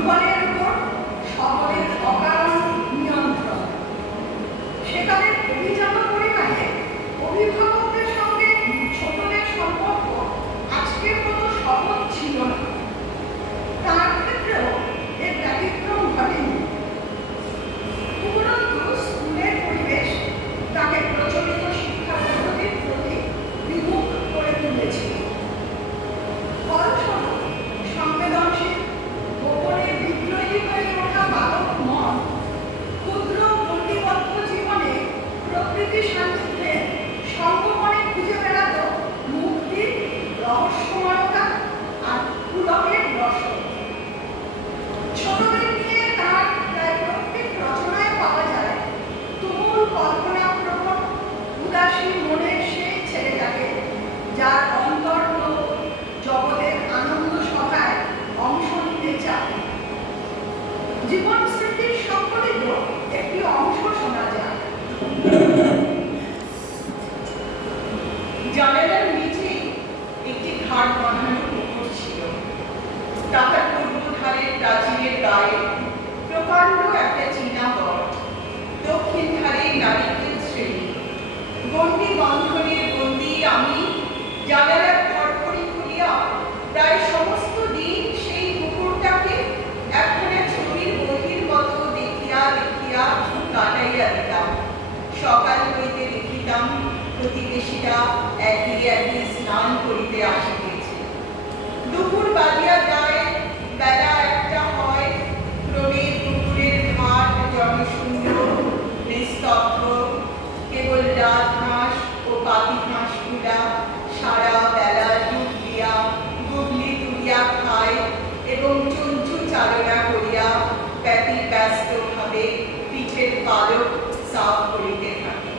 দুর্বলের উপর সবলের অকারণ নিয়ন্ত্রণ। সেখানে অভিজাত পরিবারে অভিভাবকদের সঙ্গে ছোটদের সম্পর্ক আজকের মতো সহজ ছিল না। তার ক্ষেত্রেও এর ব্যতিক্রম ঘটেনি। উপরন্তু স্কুলের পরিবেশ তাকে প্রচলিত শিক্ষা পদ্ধতির প্রতি বিমুখ করে তুলেছিল। ফলস্বরূপ সংবেদনশীল, গোপনে বিদ্রোহী হয়ে ওঠা বালক মন ক্ষুদ্র গণ্ডিবদ্ধ জীবনে প্রকৃতি সান্নিধ্যে সর্বমনে খুঁজে বেড়াত মুক্তির রহস্যময়তা আর পুলকের রসদ। ছোটদের নিয়ে তার প্রায় প্রত্যেক রচনায় পাওয়া যায় তুমুল কল্পনাপ্রবণ উদাসী মনের সেই ছেলেটাকে, যার অন্তর জগতের আনন্দ সভায় অংশ নিতে চায়। জীবন স্মৃতির সংকলিত একটি অংশ শোনা যায়। জানালার নিচে একটি ঘাট বাঁধানো পুকুর ছিল। তাহার পূর্ব ধারের প্রাচীরের গায়ে প্রকাণ্ড একটা চীনা বট, দক্ষিণ ধারে নারিকেল শ্রেণী। গণ্ডি বন্ধনের বন্দি আমি জানালার খড়খড়ি খুলিয়া প্রায় সমস্ত দিন সেই পুকুরটাকে একখানা ছবির বহির মতো দেখিয়া দেখিয়া কাটাইয়া দিতাম। সকাল হইতে দেখিতাম প্রতিবেশীরা একদিকে একদিকে স্নান করিতে আসিতেছে। দুপুর বাজিয়া যায়, বেলা একটা হয়, ক্রমে পুকুরের ঘাট জনশূন্য, নিস্তব্ধ। কেবল রাজহাঁস ও পাতি হাঁসগুলা সারা বেলা ডুব দিয়া গুগলি তুলিয়া খায় এবং চঞ্চু চালনা করিয়া ব্যতিব্যস্তভাবে পিঠের পালক সাফ করিতে থাকে।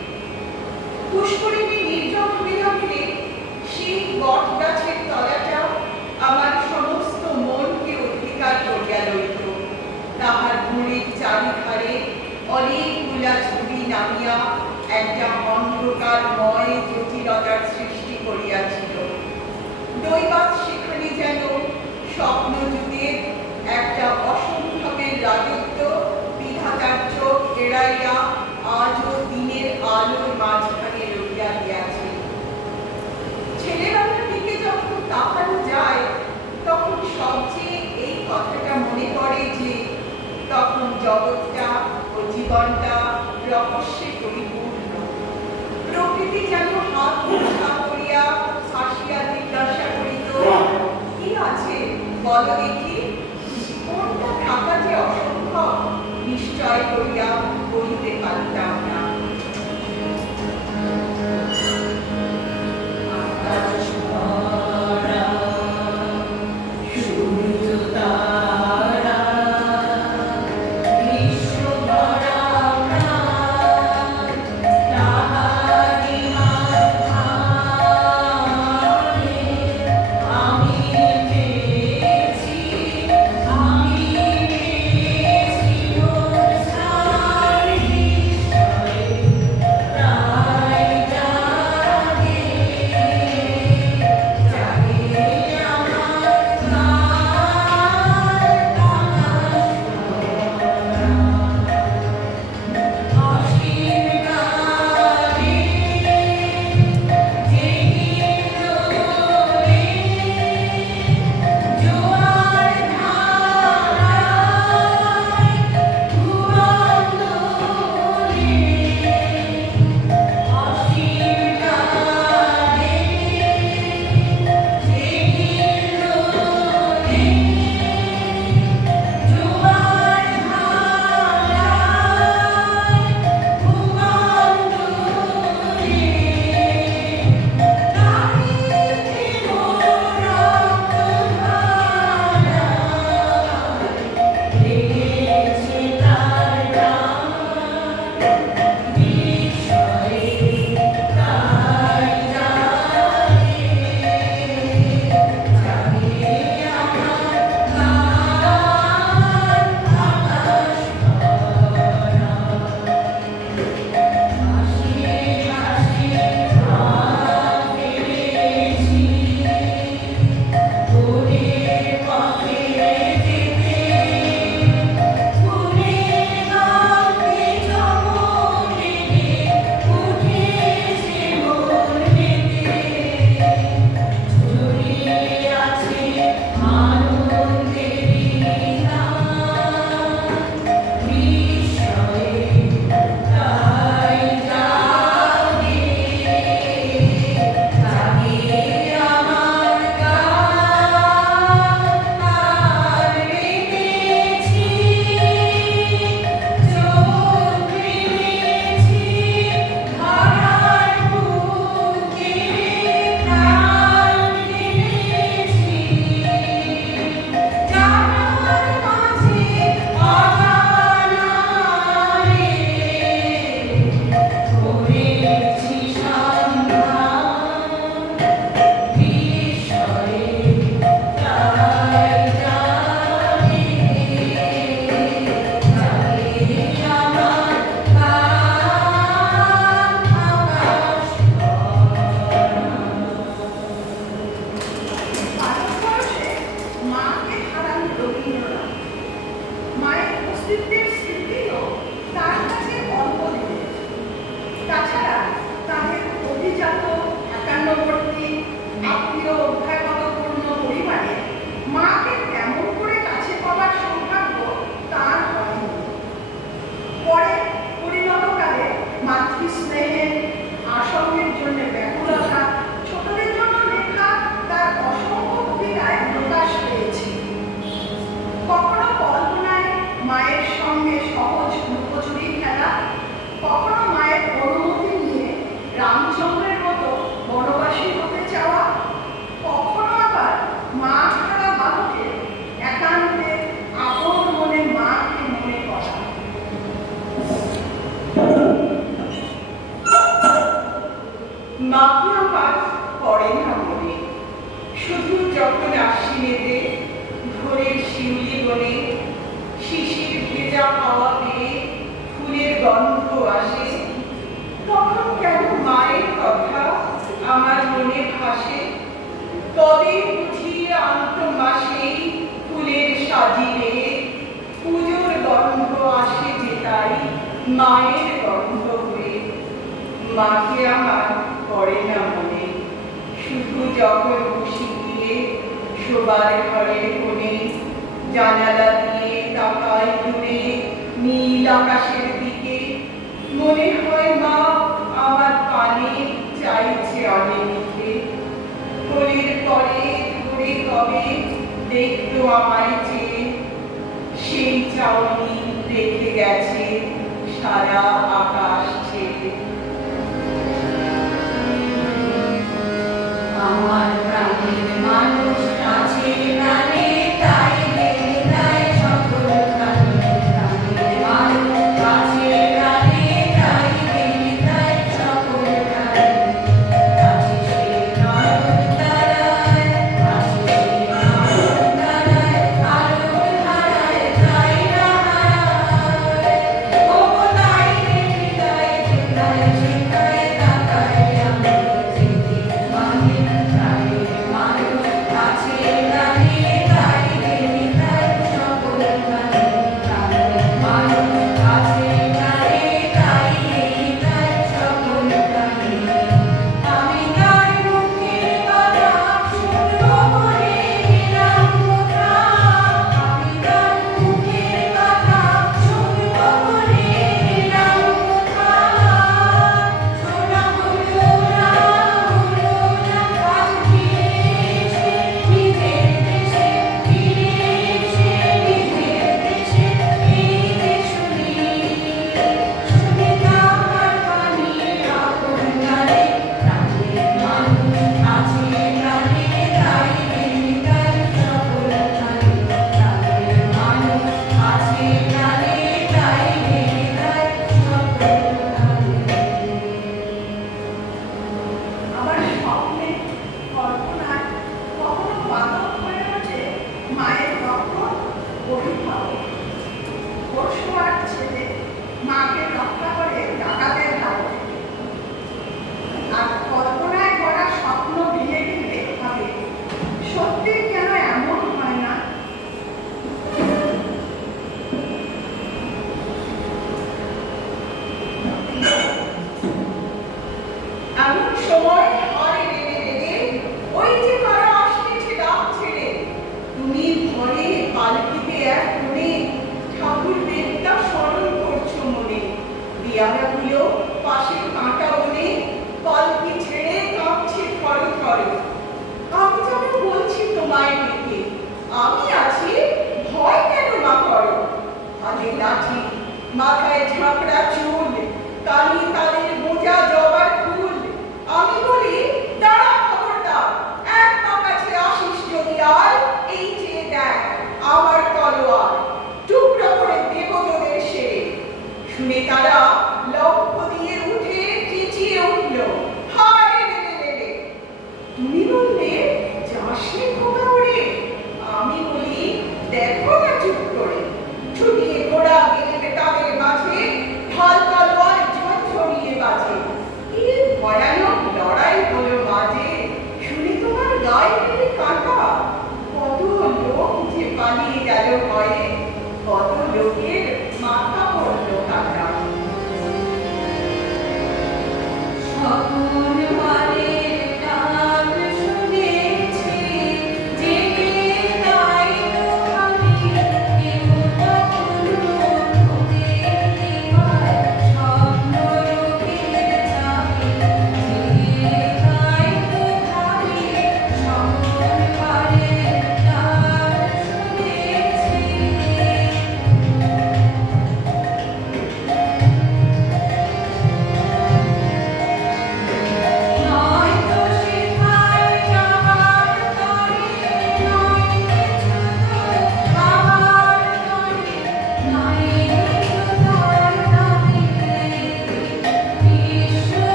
পুষ্করিণী নির্জন হইয়া গেলে সেই বট গাছের তলাটা আমার সমস্ত মনকে অধিকার করিয়া লইত। তাহার গুঁড়ির চারিধারে অনেকগুলা ঝুড়ি নামিয়া একটা অন্ধকারময় জটিলতার সৃষ্টি করিয়াছিল। দৈবাত সেখানে যেন স্বপ্নযুগের একটা অসম্ভবের রাজত্ব বিধাতার চোখ এড়াইয়া আজও দিনের আলোর মাঝখানে রইয়া গিয়াছে। ছেলেবেলার দিকে যখন তাকানো যায়, তখন সবচেয়ে এই কথাটা মনে পড়ে যে তখন জগৎটা ও জীবনটা রহস্যে পরিপূর্ণ। প্রকৃতি যেন হাত উঠা করিয়া হাসিয়া জিজ্ঞাসা করিত, কি আছে বল দেখি, কোনটা থাকা যে অসম্ভব নিশ্চয় করিয়া বলিতে পারতাম না। রবীন্দ্রনাথ। মায়ের অস্তিত্বের স্মৃতিও তার কাছে অল্প দিনের। তাছাড়া তাদের অভিজাত একান্নবর্তী আত্মীয় অভ্যাগতপূর্ণ পরিবারে মাকে তেমন করে কাছে পাওয়ার সৌভাগ্য তার হয়নি। পরে পরিণতকালে মাতৃস্নেহের আসনের জন্য ব্যাকুলতা, ছোটদের জন্য লেখা তার অসংখ্য কবিতায় প্রকাশ পেয়েছে। কখনো কল্পনায় মায়ের সঙ্গে সহজ লুকোচুরি খেলা, কখনো মায়ের অনুমতি নিয়ে রামচন্দ্রের মতো বনবাসী হতে চাওয়া, কখনো আবার মা ছাড়া বালকের একান্তে আপন মনে মাকে মনে করা। মাকে আমার পড়ে না মনে, শুধু যখন আশ্বিনেতে ভোরের শিউলি বনে শিশির ভেজা হাওয়া পেয়ে ফুলের গন্ধ আসে, তখন কেন মায়ের কথা আমার মনে ভাসে। কবে বুঝি আন্ত মাসেই ফুলের সাজিয়ে পুজোর গন্ধ আসে যে তাই মায়ের গন্ধ হয়ে। মাকে আমার পড়ে না মনে, শুধু যখন বসে গিয়ে শোবার ঘরের কোণে জানালা দিয়ে তাকাই দূরে নীল আকাশের দিকে, মনে হয় মা আমার পানে চাইছে অনেকে। হোলির পরে ধরে কবে দেখতো আমায় চেয়ে, সেই চাউনি রেখে গেছে সারা আকাশ ছেড়ে। আমার প্রাণের মানুষ আছে প্রাণে, তাই দেবে তাই সকল প্রাণে। প্রাণের মানুষ আছে প্রাণে, তাই দেবে তাই সকল প্রাণে। আছে সে নয়ন তারায়, আছে সে নয়ন তারায়, আলোক ধারায় তাই না হারায়। ওগো তাই দেখি তাই যেথায় সেথায় তাকাই আমি যেতে মাগে। প্রাণের মানুষ আছে প্রাণে, তাই দেবে তাই সকল প্রাণে। প্রাণের মানুষ আছে প্রাণে, তাই দেবে তাই সকল প্রাণে। আমি তার মুখের কথা শুনবো বলে গেলাম কোথাও, আমি তার মুখের কথা শুনবো বলে গেলাম কোথাও। শোনা হলো না হলো না, আজ ফিরে এসে নিজের দেশে, ফিরে এসে নিজের দেশে ফিরে শুনি তাহার বাণী আপন গানে। প্রাণের মানুষ আছে প্রাণে, তাই দেবে তাই সকল প্রাণে। প্রাণের মানুষ আছে প্রাণে, তাই দেবে তাই সকল প্রাণে। আবার স্বপ্নে কল্পনায় কখনো বাদক হয়ে ওঠে মায়ের রক্ত অভিভাবক। পরশুয়ার ছেলে মাকে রক্ষা করে ডাকাতের হাত থেকে। আর কল্পনায় গড়া স্বপ্ন ভেঙে গেলে ভাবে সত্যি কেন এমন হয় না। এমন সময় হারে রেড়ে রেড়ে ওই যে কারা আসতেছে ডাক ছেড়ে। তুমি ঘরে পালকিতে এক কোণে ঠাকুর দেবতা স্মরণ করছো মনে। দিয়ারাগুলো পাশের কাঁটা বনে পালকি ছেড়ে কাঁপছে থরে থরে। আমি যেন বলছি তোমায় ডেকে, আমি আছি, ভয় কেন মা করো। হাতে লাঠি, মাথায় ঝাঁকড়া চুল, কালি তাদের মোজা জবার ফুল। আমি বলি দাঁড়া খবরদার, এক পা কাছে আসিস যদি আর, এই চেয়ে দেখ আমার তলোয়ার, টুকরো করে দেব তোদের সেরে। শুনে তারা লক্ষ্য দিয়ে উঠে চেঁচিয়ে উঠল, হায় রে রে রে রে। তুমি বললে যাস নে খোকা ওরে। আমি বলি দেখো না চুপ করে। ছুটিয়ে ঘোড়া গেলে তাদের মাঝে ঢাল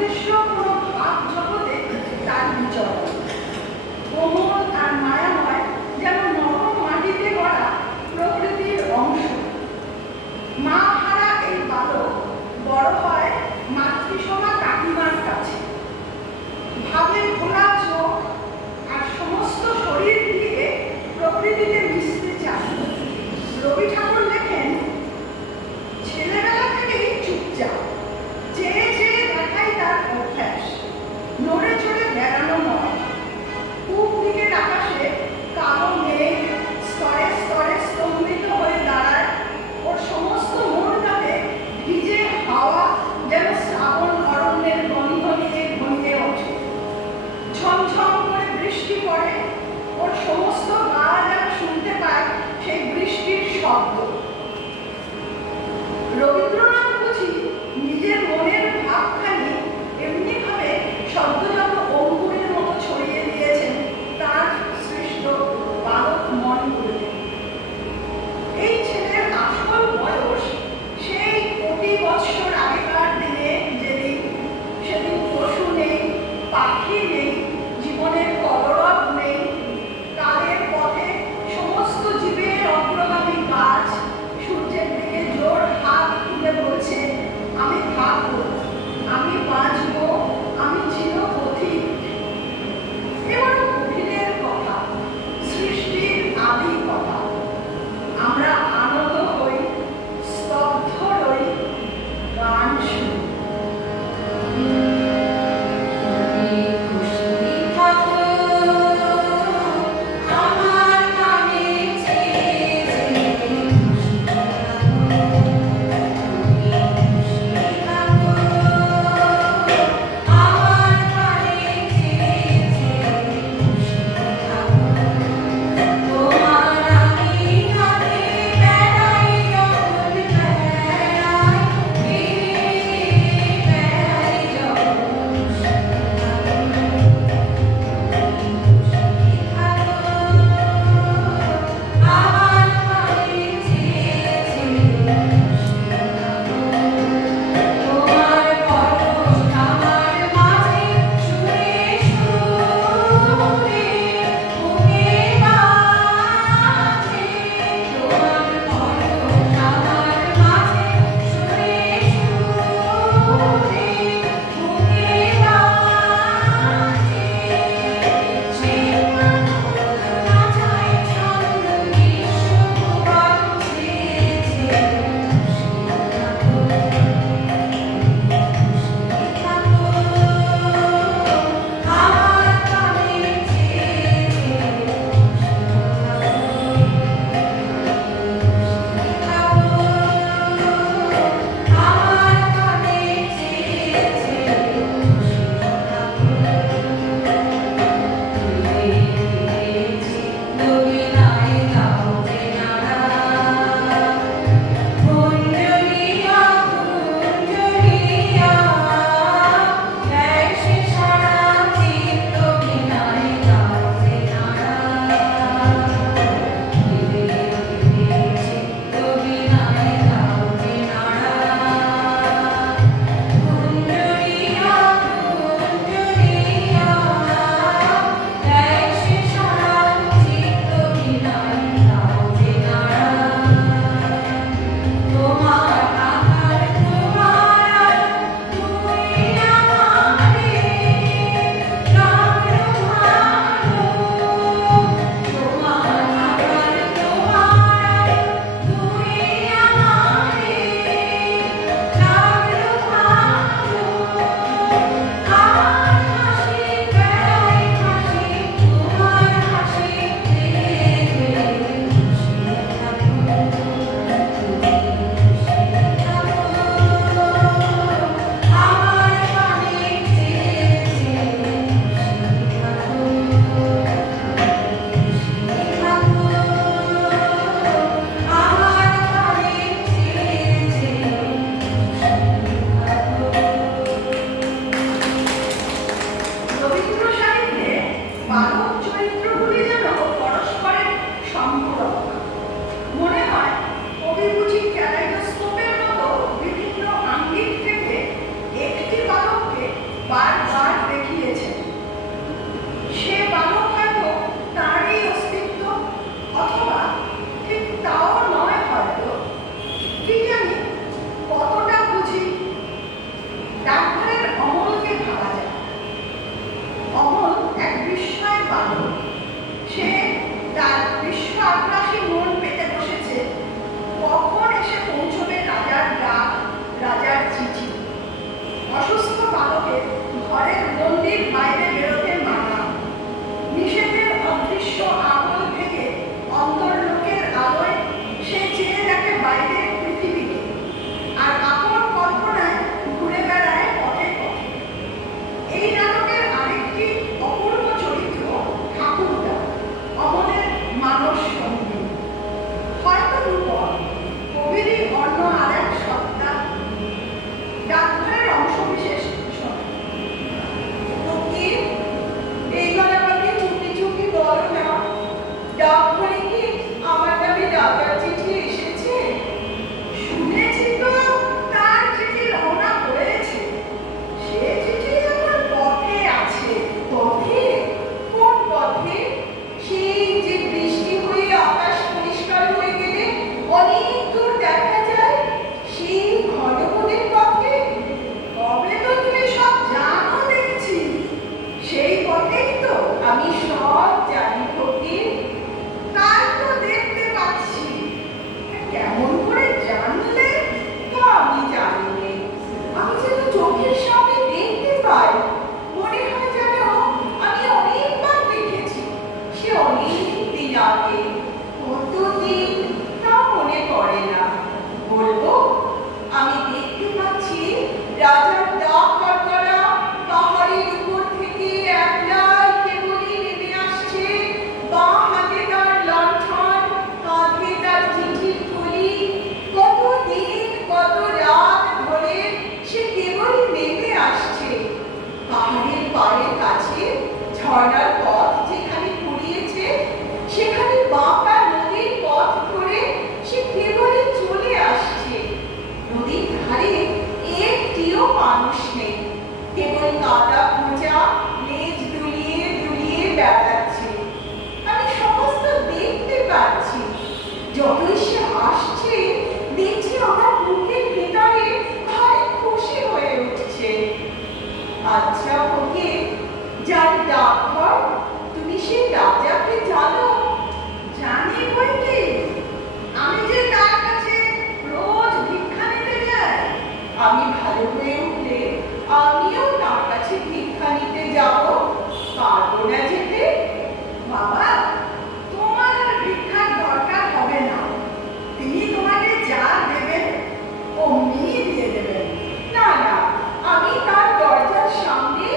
অদৃশ্য কোনো ভাব জগতে তার বিচরণ। কোমল আর মায়াময়, যেন নরম মাটিতে গড়া প্রকৃতির অংশ। মা হারা এই বালক বড় হয় মাতৃসভা কাকিমার কাছে। ভাবে খোলা চোখ আর সমস্ত শরীর দিয়ে প্রকৃতিতে মিশতে চায়। রবি ঠাকুর লেখেন, ছেলেবেলা থেকেই চুপচাপ, চেয়ে চেয়ে দেখাই তার অভ্যাস, নড়ে চড়ে বেড়ানো নয়। পূব দিকের আকাশে কালো মেঘ স্তরে স্তরে স্তম্ভিত হয়ে দাঁড়ায়, ওর সমস্ত মনটাতে ভিজে হাওয়া যেন শ্রাবণ অরণ্যের গন্ধ নিয়ে ঘনিয়ে ওঠে। ঝমঝম করে বৃষ্টি পড়ে, ওর সমস্ত গা যেন শুনতে পায় সেই বৃষ্টির শব্দ। বারবার দেখিয়েছেন। সে বালক হয়তো তারই অস্তিত্ব, অথবা ঠিক তাও নয় হয়তো, কি জানি কতটা বুঝি। ডাকঘরের অমলকে ভাবা যায়। অমল এক বিস্ময় বালক। সে তার বিশ্ব আগ্রাসী মন পেতে বসেছে কখন এসে পৌঁছবে রাজার ডাক, রাজার চিঠি। অসুস্থ বালকের ঘরের মন্দির বাইরে বেরোতে মানা। নিষেধের অদৃশ্য আঙুল থেকে অন্তর্লোকের আলোয় সে চেয়ে দেখে বাইরের পৃথিবীকে, আর আপন কল্পনায় ঘুরে বেড়ায় পথে পথে। এই নাটকের আরেকটি অপূর্ব চরিত্র ঠাকুরদা, অমলের মানস সঙ্গী। হয়তো রূপক, কবিরই অন্য আর এক সত্তা। ডাকঘরের অংশবিশেষ ফকির, এইবার আমাকে চুপি চুপি বলো না, ডাকঘরে কি আমার নামে ডাকার চিঠি এসেছে? শুনেছি তো তার চিঠি রওনা হয়েছে। সে চিঠি আমার পথে আছে। পথে? কোন পথে? সেই যে বৃষ্টি হয়ে আকাশ পরিষ্কার হয়ে গেলে অনেক দূর দেখা যায়, সেই ঘন বনের পথে? কবে তো তুমি সব জানো দেখছি। সেই পথেই তো। আমি সব জানি ফকির। তাই তো দেখতে পাচ্ছি। কেমন করে জানলে? তা আমি জানি নে। আমি যেন চোখের সামনে দেখতে পাই। মনে হয় যেন আমি অনেকবার দেখেছি। সে অনেক দিন আগে, কতদিন তা মনে পড়ে না। বলবো, আমি দেখতে পাচ্ছি রাজার ডাক করা পাহাড়ের উপর থেকে একলাই কেবলই নেমে আসছে। বাঁ হাতে তার লণ্ঠন, কাঁধে তার চিঠির থলি। কতদিন কত রাত ধরে সে কেবলই নেমে আসছে। পাহাড়ের পাড়ের কাছে ঝর্ণার পথ যেখানে ফুরিয়েছে, সেখানে বাঁকা নদীর পথ ধরে সে কেবলই চলে আসছে। নদীর ধারে একটিও মানুষ নেই, কেবল কাদা খোঁজা লেজ দুলিয়ে দুলিয়ে বেড়াচ্ছে। আমি সমস্ত দেখতে পাচ্ছি। যতই সে আসছে, দেখছি আমার বুকের ভেতরে ভারী খুশি হয়ে উঠছে। আচ্ছা ফকির, যার ডাকঘর, তুমি সেই রাজাকে জানো? জানি বই কি, আমি যে তার কাছে রোজ ভিক্ষা নিতে যাই। আমি ভালো হয়ে উঠলে আমিও তার কাছে ভিক্ষা নিতে যাব। পারবো না যেতে? বাবা, তোমার আর ভিক্ষার দরকার হবে না। তিনি তোমাকে যা দেবেন অমনি দিয়ে দেবেন। না না, আমি তার দরজার সামনে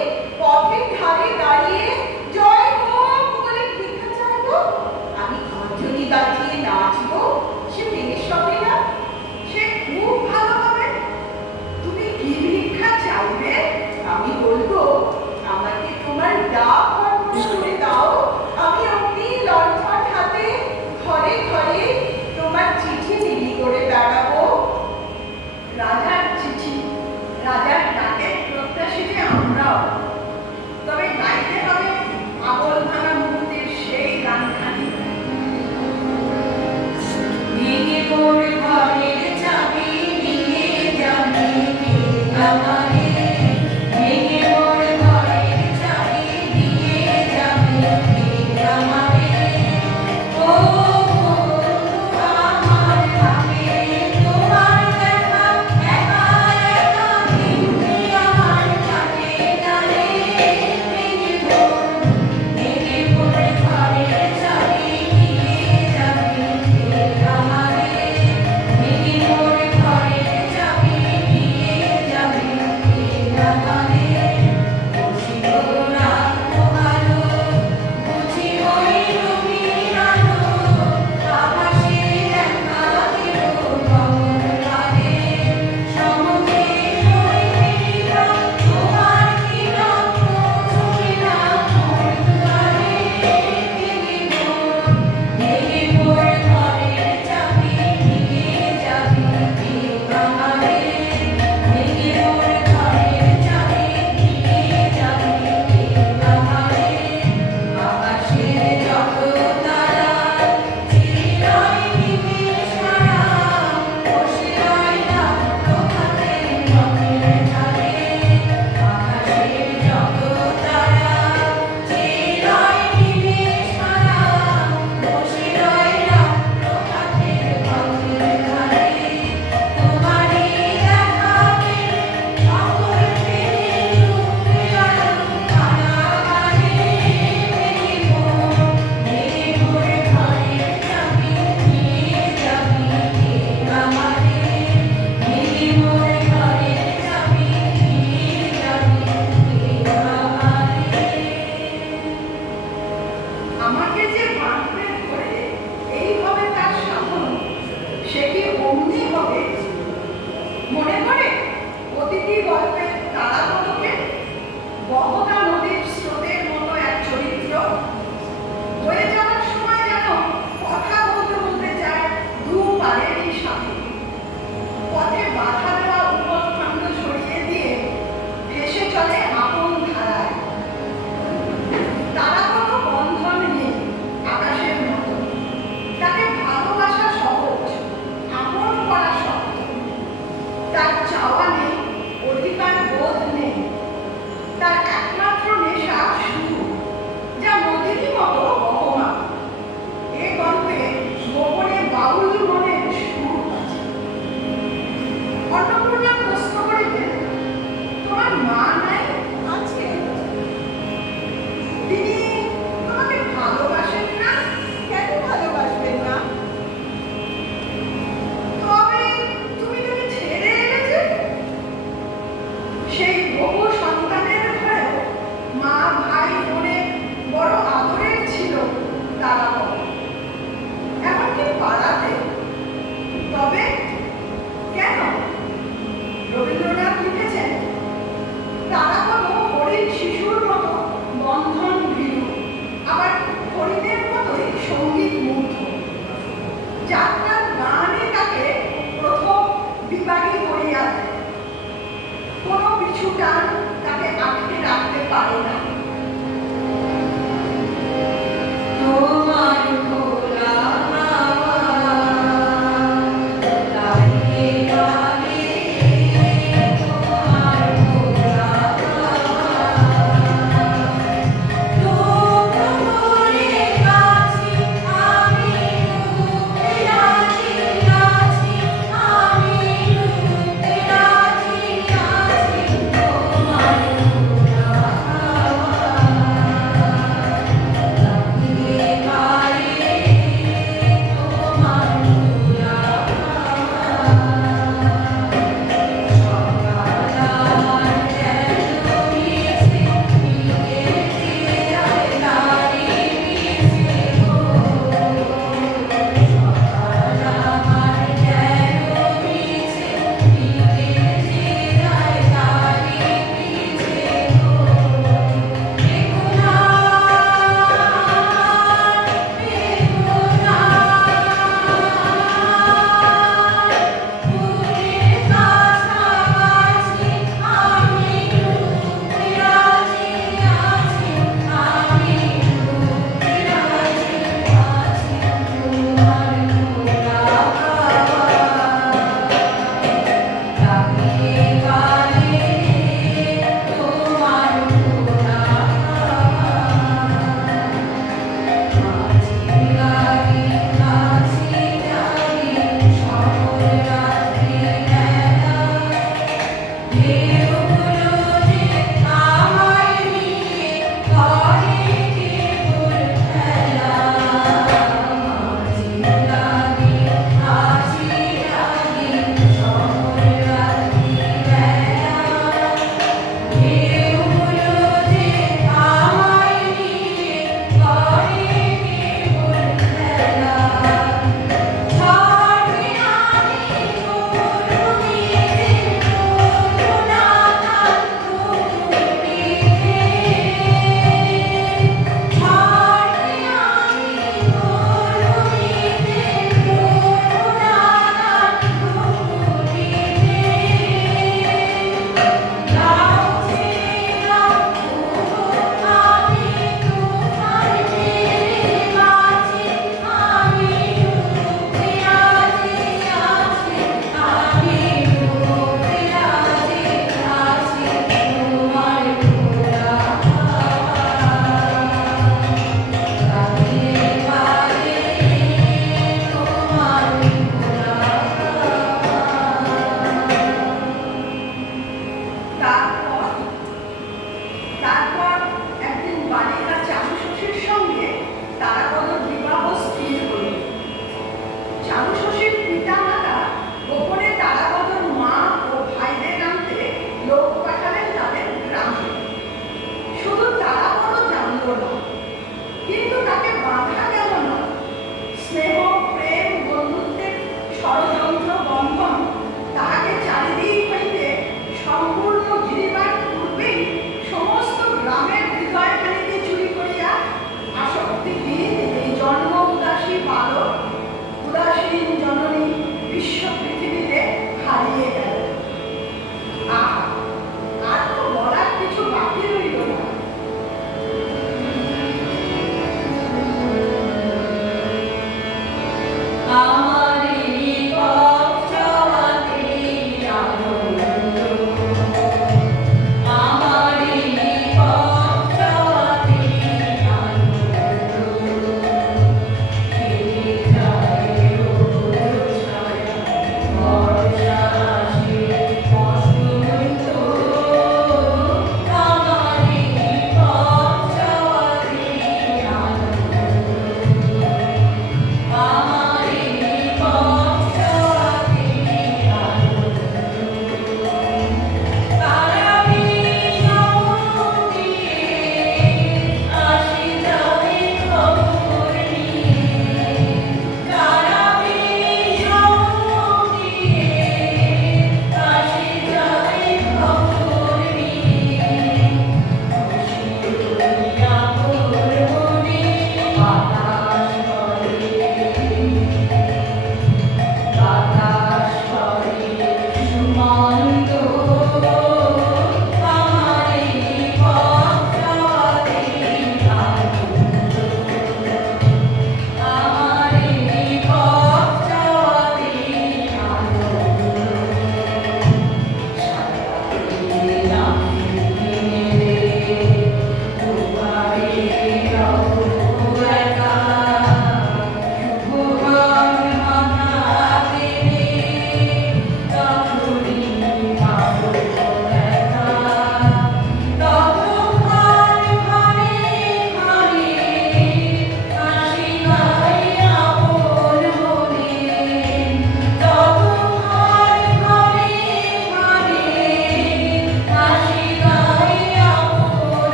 যাত্রার গানে তাকে প্রথম বিবাহী করিয়া দেয়। কোনো পিছু টান তাকে আটকে রাখতে পারে না। তোমার খোলা হাওয়া লাগে লাগে, তোমার খোলা হাওয়া ডুবো করে আছি আমি, ডুবতে রাজি আছি আমি, ডুবতে রাজি আছি তোমার খোলা হাওয়া।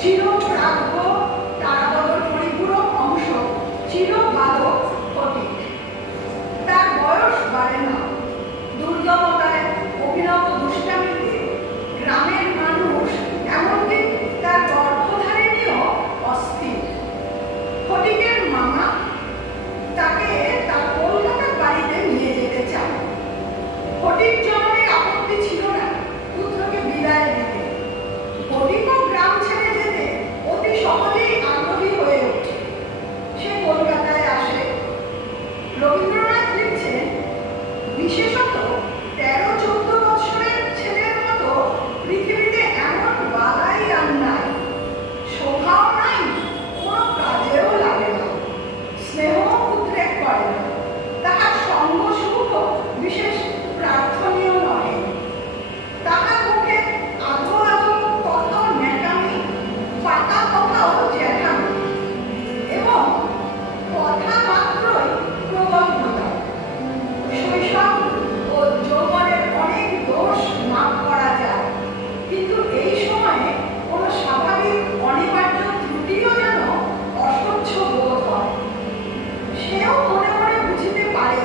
চিরপ্রাজ্ঞ তারাপদর পরিপূরক অংশ চিরবালক ফটিক। তার বয়স বাড়ে না, দুর্গমতায় অভিনব দুষ্টামিতে গ্রামের মানুষ এমনকি তার গর্ভধারিণীও অস্থির। ফটিকের মামা তাকে তার কলকাতার বাড়িতে নিয়ে যেতে চান। ফটিক জননের আপত্তি ছিল না পুত্রকে বিদায় দিতে। ফটিকও গ্রাম ছেড়ে যেতে অতি সহজেই আগ্রহী হয়ে ওঠে। সে কলকাতায় আসে। রবীন্দ্রনাথ লিখছেন, বিশেষত 13-14 বছরের ছেলের মতো পৃথিবীতে এমন বালাই আর নাই, শোভাও নাই, কোনো কাজেও লাগে না, স্নেহ উদ্রেক করে না, তাহার সঙ্গ সুখ বিশেষ প্রার্থনীয় নহে, তাহার মুখে আধো আধো কথাও ন্যাকামি, পাকা কথাও জ্যাঠামি, এবং কথা মাত্রই প্রবন্ধতা। শৈশব ও যৌবনের অনেক দোষ মাপ করা যায়, কিন্তু এই সময়ে কোনো স্বাভাবিক অনিবার্য ত্রুটিও যেন অসহ্য বোধ হয়। সেও মনে মনে বুঝিতে পারে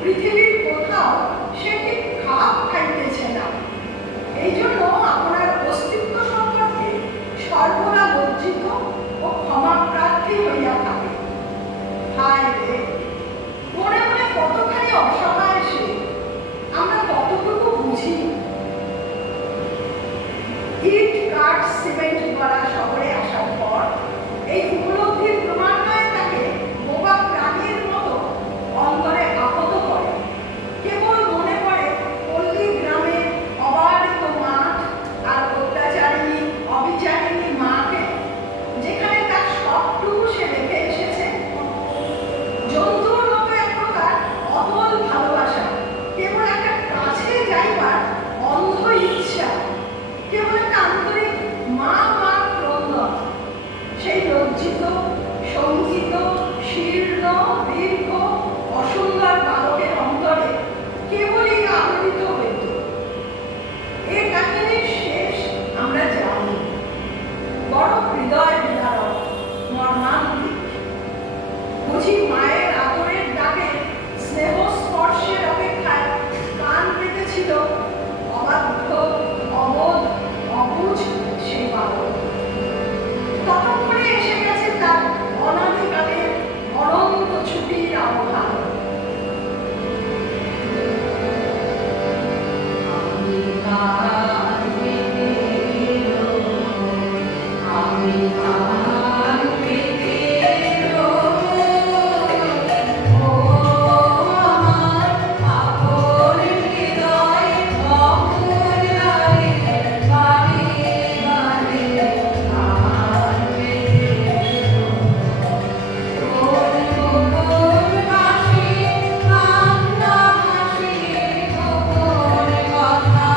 পৃথিবীর কোথাও সে ঠিক খাপ খাইতেছে না। এই জন্য আপনার অস্তিত্ব সম্পর্কে সর্বদা লজ্জিত ও ক্ষমা প্রার্থী হইয়া থাকে। হায় রে, মনে মনে কতখানি অসহায় সে, আমরা কতটুকু বুঝি। ইট কাঠ সিমেন্ট গড়া শহরে আসার পর এই উপলব্ধির ক্রমান্বয়ে তাকে বোবা প্রাণীর মতো অন্তরে আহত করে। কেবল মনে পড়ে পল্লী গ্রামের অবারিত মাঠ আর অত্যাচারিণী অবিচারিণী মাকে, যেখানে তার সবটুকু সে রেখে এসেছে। জন্তুর মতো এক প্রকার অতল ভালোবাসা, কেবল একটা কাছে যাইবার অন্ধ ইচ্ছা, কেবল একটা আন্তরিক মা মা ক্রন্দন। সেই লজ্জিত, শঙ্কিত, শীর্ণ, দীর্ঘ, অসুন্দর বালকের অন্তরে কেবলই আলোড়িত হইত। এ কাহিনীর শেষ আমরা জানি, বড় হৃদয় বিদারক, মর্মান্তিক। বুঝি মায়ের আদরের ডাকে স্নেহ স্পর্শের অপেক্ষায় কান পেতেছিল অবাধ্য, অবোধ, অবুঝ সেই বালক। ততক্ষণে এসে গেছে তার অনাদিকালের অনন্ত ছুটির আহ্বান। আমি কার পেতে এলো, আমি কার পেতে এলো, ও আমার আপন হৃদয় অমূল্য বাড়ি বাড়ি বাড়ি কার পেতে এলো, তোর গোপন হাসি কান্না হাসি গোপন কথা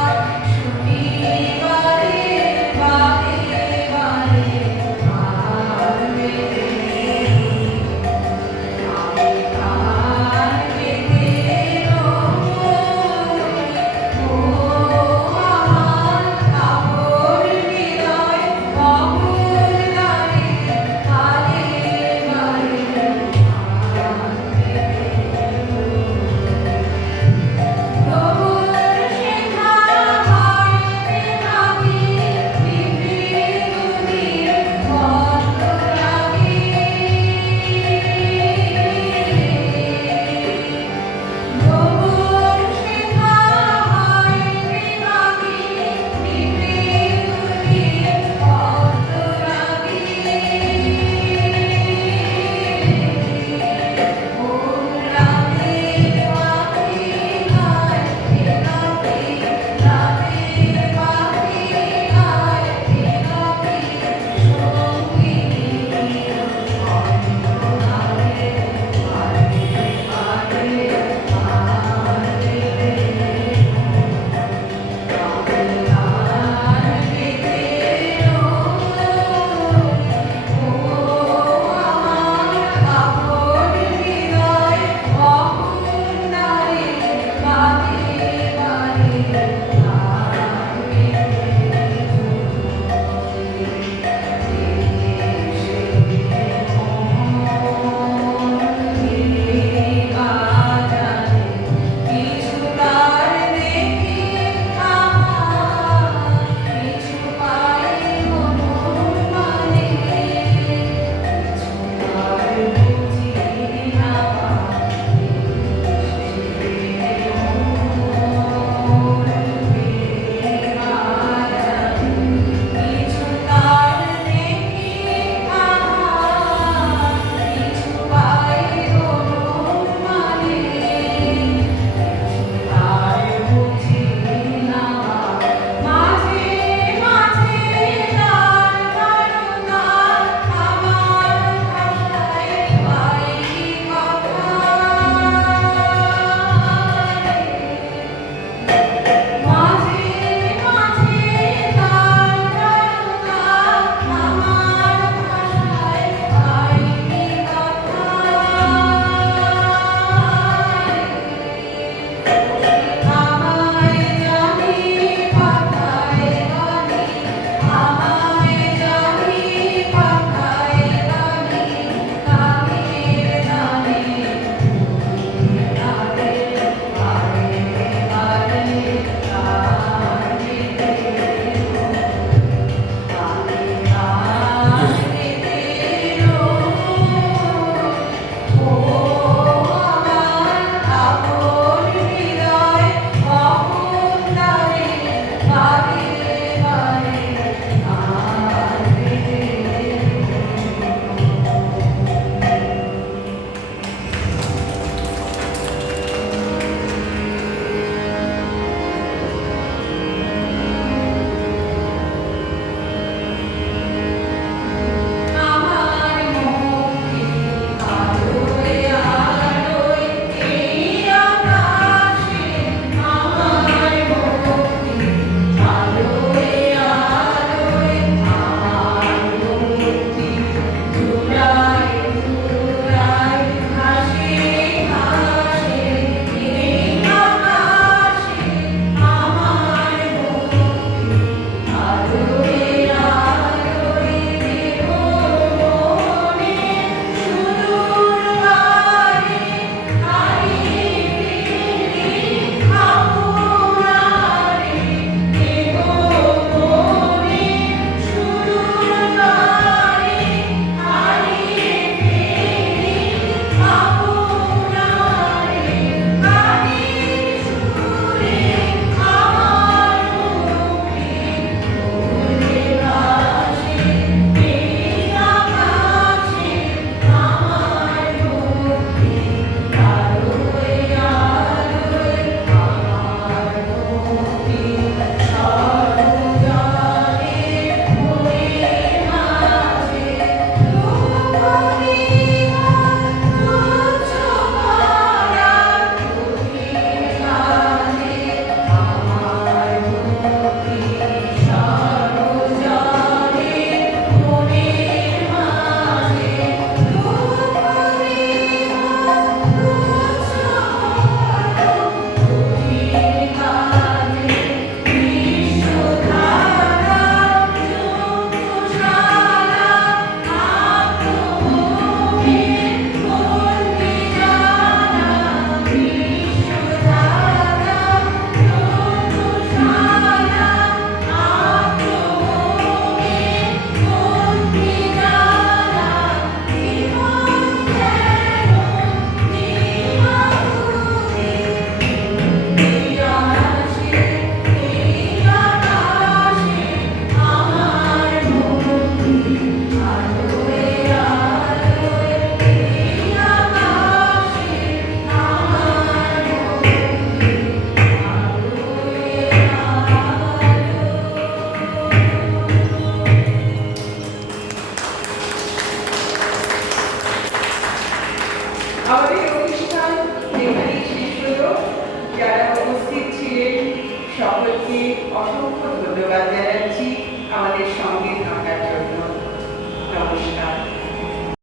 অসংখ্য ধন্যবাদ জানাচ্ছি আমাদের সঙ্গে